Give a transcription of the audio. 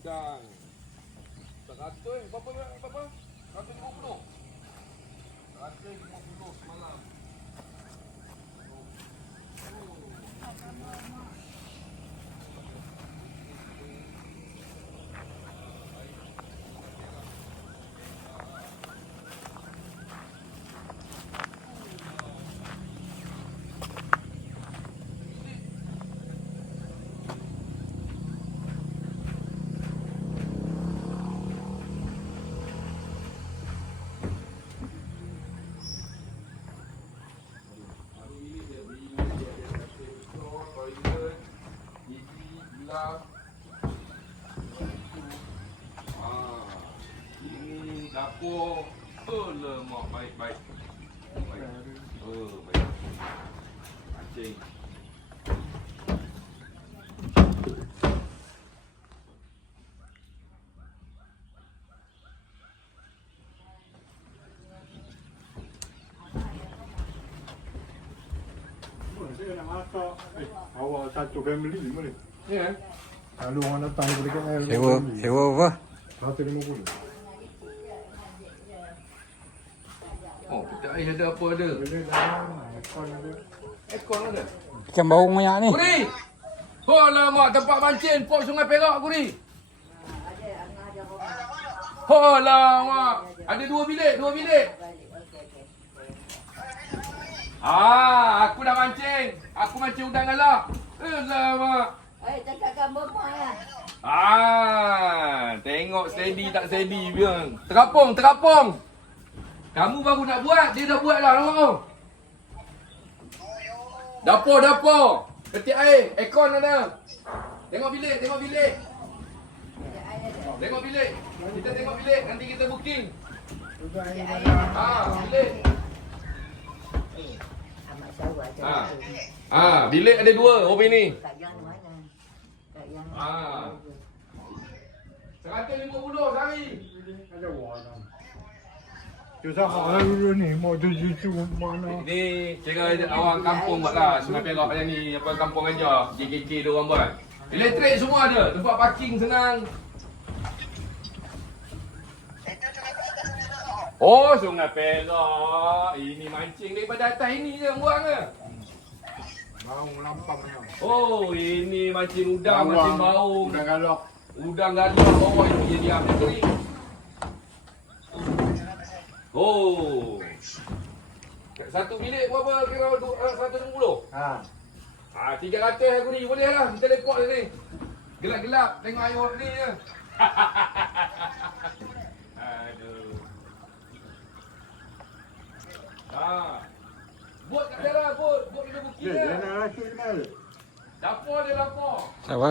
Ikan. Seratus, berapa, berapa? Seratus lima puluh. Seratus lima puluh semalam. Hari ini dia bilik, dia ada kasut, toilet, TV, gelas. Ah, ini dapur. Oh, lemak baik baik. Baik. Oh, baik. Pancing. Saya nak masak. Eh, awak satu family Ya. Kalau orang datang daripada KL. Sewa, sewa apa? Satu lima puluh. Oh, kita air ada apa ada? Aircon ada. Aircon ada. Macam bau minyak ni. Kuri. Oh, lama tempat mancing pok Sungai Perak Kuri. Oh, lama. Ada dua bilik, dua bilik. Ah, aku dah mancing. Aku mancing udang galak. Eh, lama. Eh, berapa ya? Ah, tengok steady tak steady biang. Terapung, terapung. Kamu baru nak buat, dia dah buat lah nampak kau. Dapur, dapur. Ketiak air, aircon ada. Tengok bilik, tengok bilik. Tengok bilik. Kita tengok bilik, nanti kita booking. Ah, bilik. Ah. Ah, bilik ada dua, hobi ni. Ah. 150 sehari. Ada orang dulu ni. Mau tu mana. Ni kira awang kampung buat lah Sungai Perak yang ni Apa kampung aja JKK dia orang buat Elektrik semua ada Tempat parking senang Oh Sungai Perak Ini mancing daripada atas ini yang buang ke Bau lampang ni. Oh ini mancing udang Mancing bau Dah galak. Udang gaduh bawah itu dia diam Dia kering Oh Satu bilik berapa kira eh, 150? Ha. Ah, 300 aku ni boleh lah. Kita lekok je ni. Gelap-gelap tengok air ni je. Aduh. Ah. Dia nak rasuk kenal. Dapur dia dapur. Siapa?